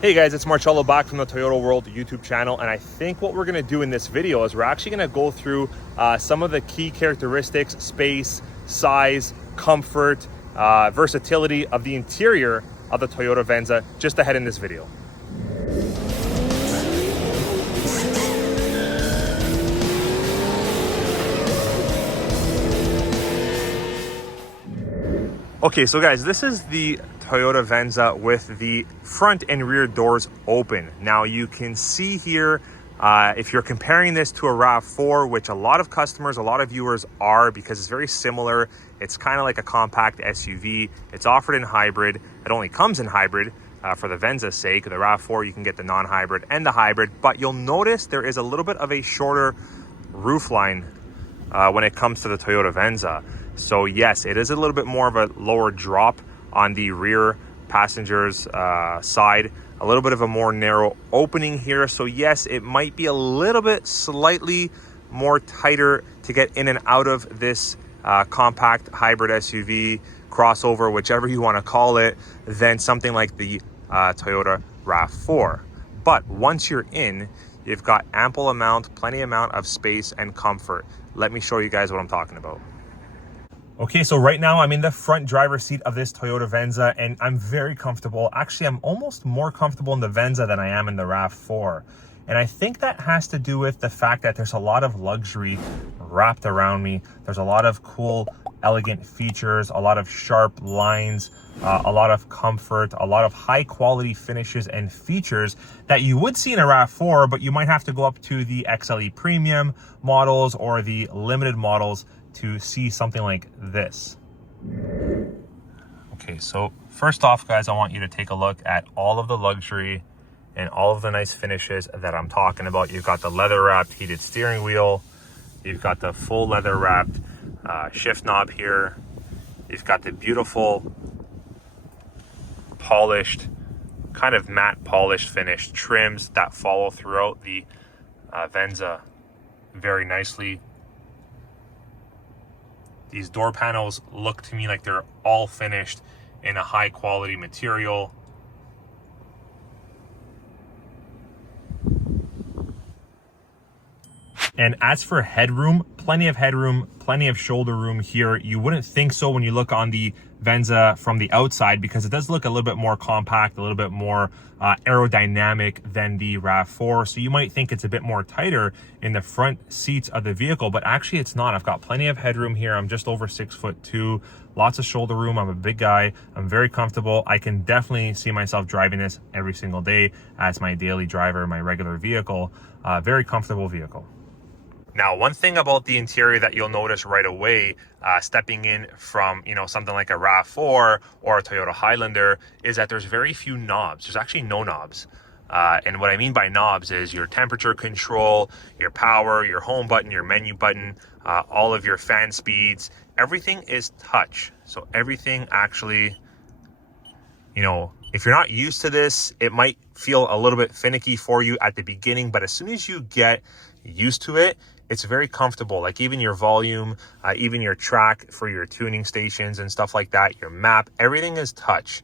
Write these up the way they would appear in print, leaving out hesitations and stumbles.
Hey guys, it's Marcello back from the Toyota World YouTube channel, and I think what we're going to do in this video is we're actually going to go through some of the key characteristics, space, size, comfort, versatility of the interior of the Toyota Venza just ahead in this video. Okay, so guys, this is the Toyota Venza with the front and rear doors open. Now you can see here, if you're comparing this to a RAV4, which a lot of customers, a lot of viewers are, because it's very similar. It's kind of like a compact SUV. It's offered in hybrid. It only comes in hybrid for the Venza's sake. The RAV4, you can get the non-hybrid and the hybrid, but you'll notice there is a little bit of a shorter roofline when it comes to the Toyota Venza. So yes, it is a little bit more of a lower drop on the rear passenger's side, a little bit of a more narrow opening here. So yes, it might be a little bit slightly more tighter to get in and out of this compact hybrid SUV, crossover, whichever you want to call it, than something like the Toyota RAV4. But once you're in, you've got plenty amount of space and comfort. Let me show you guys what I'm talking about. Okay, so right now I'm in the front driver's seat of this Toyota Venza, and I'm very comfortable. Actually, I'm almost more comfortable in the Venza than I am in the RAV4. And I think that has to do with the fact that there's a lot of luxury wrapped around me. There's a lot of cool, elegant features, a lot of sharp lines, a lot of comfort, a lot of high quality finishes and features that you would see in a RAV4, but you might have to go up to the XLE premium models or the limited models to see something like this. Okay, so first off, guys, I want you to take a look at all of the luxury and all of the nice finishes that I'm talking about. You've got the leather wrapped heated steering wheel. You've got the full leather wrapped shift knob here. You've got the beautiful polished, kind of matte polished finished trims that follow throughout the Venza very nicely. These door panels look to me like they're all finished in a high quality material. And as for headroom, plenty of shoulder room here. You wouldn't think so when you look on the Venza from the outside, because it does look a little bit more compact, a little bit more aerodynamic than the RAV4. So you might think it's a bit more tighter in the front seats of the vehicle, but actually it's not. I've got plenty of headroom here. I'm just over 6'2", lots of shoulder room. I'm a big guy. I'm very comfortable. I can definitely see myself driving this every single day as my daily driver, my regular vehicle. Very comfortable vehicle. Now, one thing about the interior that you'll notice right away, stepping in from, something like a RAV4 or a Toyota Highlander, is that there's very few knobs. There's actually no knobs. And what I mean by knobs is your temperature control, your power, your home button, your menu button, all of your fan speeds, everything is touch. So everything actually, if you're not used to this, it might feel a little bit finicky for you at the beginning, but as soon as you get used to it, it's very comfortable. Like even your volume, even your track for your tuning stations and stuff like that, your map, everything is touch.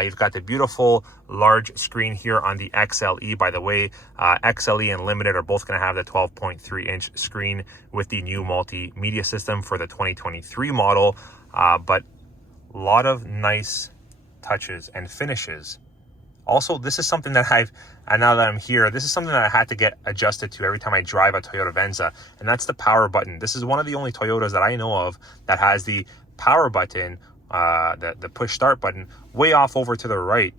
You've got the beautiful large screen here on the XLE. By the way, XLE and Limited are both going to have the 12.3-inch screen with the new multimedia system for the 2023 model. But a lot of nice touches and finishes. Also, this is something that now that I'm here, this is something that I had to get adjusted to every time I drive a Toyota Venza, and that's the power button. This is one of the only Toyotas that I know of that has the power button, the push start button, way off over to the right.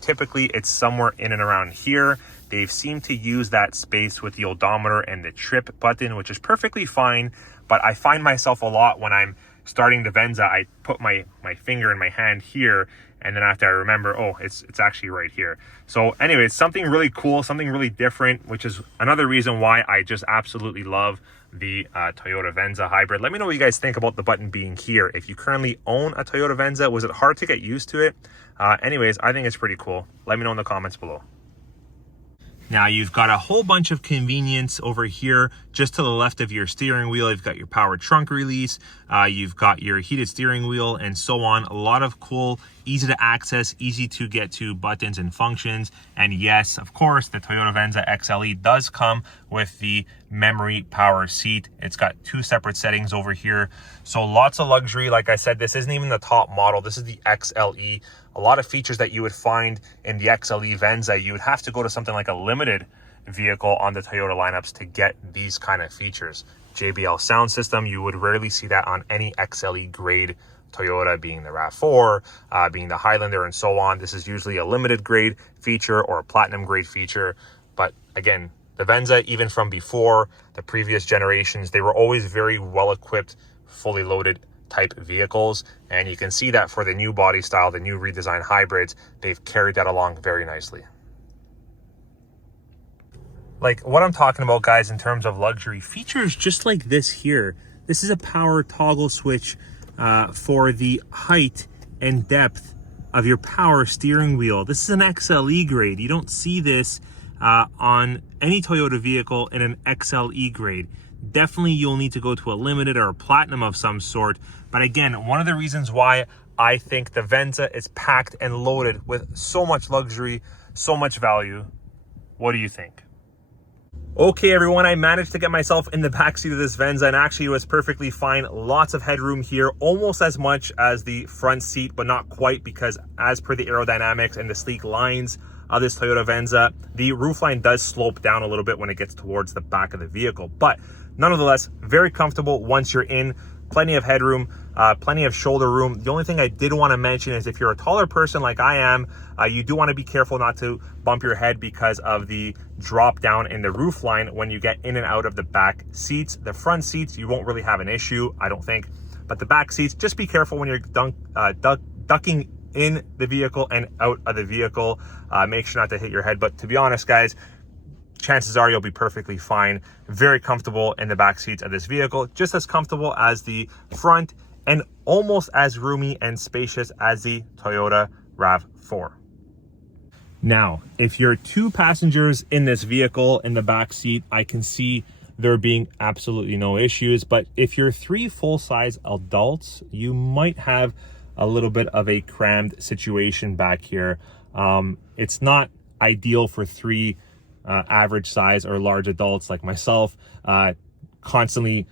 Typically, it's somewhere in and around here. They've seemed to use that space with the odometer and the trip button, which is perfectly fine, but I find myself a lot when I'm starting the Venza, I put my finger in my hand here, and then after I remember, oh, it's actually right here. So anyway, it's something really cool, something really different, which is another reason why I just absolutely love the Toyota Venza hybrid. Let me know what you guys think about the button being here. If you currently own a Toyota Venza, was it hard to get used to it? Anyways, I think it's pretty cool. Let me know in the comments below. Now you've got a whole bunch of convenience over here just to the left of your steering wheel. You've got your power trunk release, you've got your heated steering wheel, and so on. A lot of cool, easy to access, easy to get to buttons and functions. And yes, of course, the Toyota Venza XLE does come with the memory power seat. It's got 2 separate settings over here. So lots of luxury. Like I said, this isn't even the top model. This is the XLE. A lot of features that you would find in the XLE Venza, you would have to go to something like a limited vehicle on the Toyota lineups to get these kind of features. JBL sound system, you would rarely see that on any XLE grade Toyota, being the RAV4, being the Highlander, and so on. This is usually a limited grade feature or a platinum grade feature. But again, the Venza, even from before the previous generations, they were always very well equipped, fully loaded type vehicles, and you can see that for the new body style, the new redesigned hybrids, they've carried that along very nicely. Like what I'm talking about, guys, in terms of luxury features, just like this here. This is a power toggle switch for the height and depth of your power steering wheel. This is an XLE grade. You don't see this on any Toyota vehicle in an XLE grade. Definitely you'll need to go to a limited or a platinum of some sort. But again, one of the reasons why I think the Venza is packed and loaded with so much luxury, so much value. What do you think? Okay, everyone, I managed to get myself in the backseat of this Venza, and actually it was perfectly fine. Lots of headroom here, almost as much as the front seat, but not quite, because as per the aerodynamics and the sleek lines of this Toyota Venza, the roofline does slope down a little bit when it gets towards the back of the vehicle. But nonetheless, very comfortable once you're in. Plenty of headroom, plenty of shoulder room. The only thing I did want to mention is if you're a taller person like I am, you do want to be careful not to bump your head because of the drop down in the roof line when you get in and out of the back seats. The front seats, you won't really have an issue, I don't think. But the back seats, just be careful when you're ducking in the vehicle and out of the vehicle. Make sure not to hit your head. But to be honest, guys, chances are you'll be perfectly fine. Very comfortable in the back seats of this vehicle, just as comfortable as the front and almost as roomy and spacious as the Toyota RAV4. Now, if you're 2 passengers in this vehicle in the back seat, I can see there being absolutely no issues. But if you're 3 full-size adults, you might have a little bit of a crammed situation back here. It's not ideal for 3 average size or large adults like myself, constantly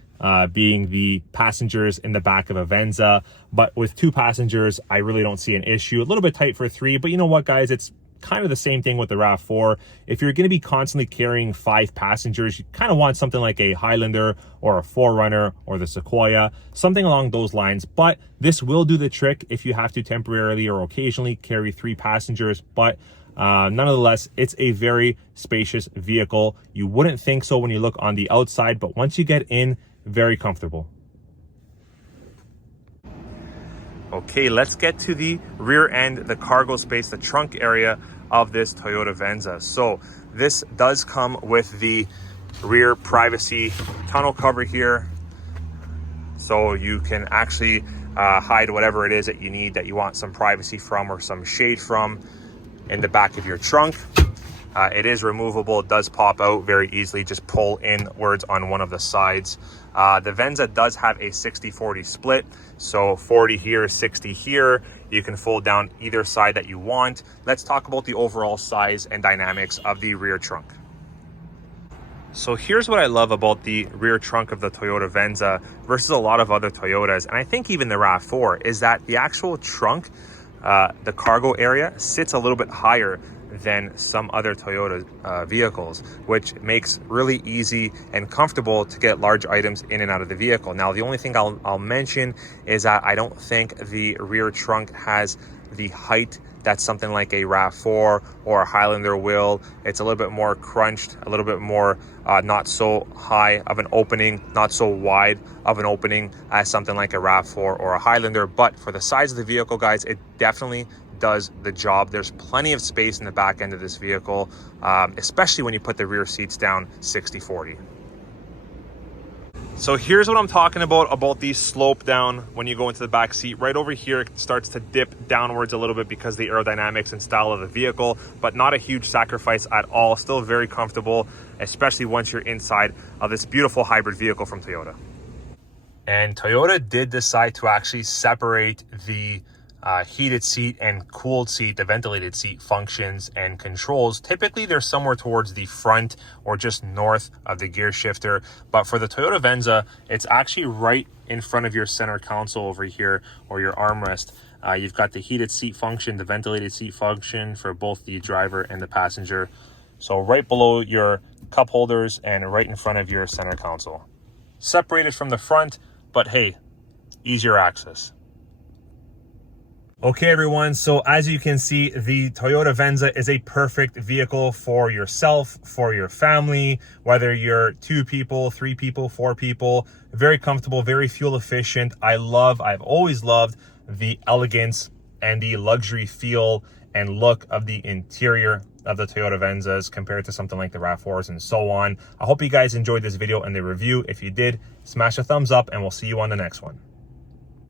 being the passengers in the back of a Venza. But with 2 passengers, I really don't see an issue. A little bit tight for 3, but you know what, guys, it's kind of the same thing with the RAV4. If you're going to be constantly carrying 5 passengers, you kind of want something like a Highlander or a 4Runner or the Sequoia, something along those lines. But this will do the trick if you have to temporarily or occasionally carry 3 passengers. But nonetheless, it's a very spacious vehicle. You wouldn't think so when you look on the outside, but once you get in, very comfortable. Okay, let's get to the rear end, the cargo space, the trunk area of this Toyota Venza. So this does come with the rear privacy tunnel cover here. So you can actually hide whatever it is that you need, that you want some privacy from or some shade from, in the back of your trunk. It is removable. It does pop out very easily. Just pull inwards on one of the sides. The Venza does have a 60-40 split. So 40 here, 60 here. You can fold down either side that you want. Let's talk about the overall size and dynamics of the rear trunk. So here's what I love about the rear trunk of the Toyota Venza versus a lot of other Toyotas, and I think even the RAV4, is that the actual trunk, the cargo area, sits a little bit higher than some other Toyota vehicles, which makes really easy and comfortable to get large items in and out of the vehicle. Now, the only thing I'll mention is that I don't think the rear trunk has the height that something like a RAV4 or a Highlander will. It's a little bit more crunched, a little bit more not so high of an opening, not so wide of an opening as something like a RAV4 or a Highlander. But for the size of the vehicle, guys, it definitely does the job. There's plenty of space in the back end of this vehicle, especially when you put the rear seats down 60-40. So here's what I'm talking about the slope down when you go into the back seat. Right over here, it starts to dip downwards a little bit because of the aerodynamics and style of the vehicle, but not a huge sacrifice at all. Still very comfortable, especially once you're inside of this beautiful hybrid vehicle from Toyota. And Toyota did decide to actually separate the heated seat and cooled seat, the ventilated seat functions and controls. Typically they're somewhere towards the front or just north of the gear shifter, but for the Toyota Venza, it's actually right in front of your center console over here, or your armrest. You've got the heated seat function, the ventilated seat function for both the driver and the passenger. So right below your cup holders and right in front of your center console. Separated from the front, but hey, easier access. Okay, everyone, so as you can see, the Toyota Venza is a perfect vehicle for yourself, for your family, whether you're 2 people, 3 people, 4 people. Very comfortable, very fuel efficient. I've always loved the elegance and the luxury feel and look of the interior of the Toyota Venzas compared to something like the RAV4s and so on. I hope you guys enjoyed this video and the review. If you did, smash a thumbs up and we'll see you on the next one.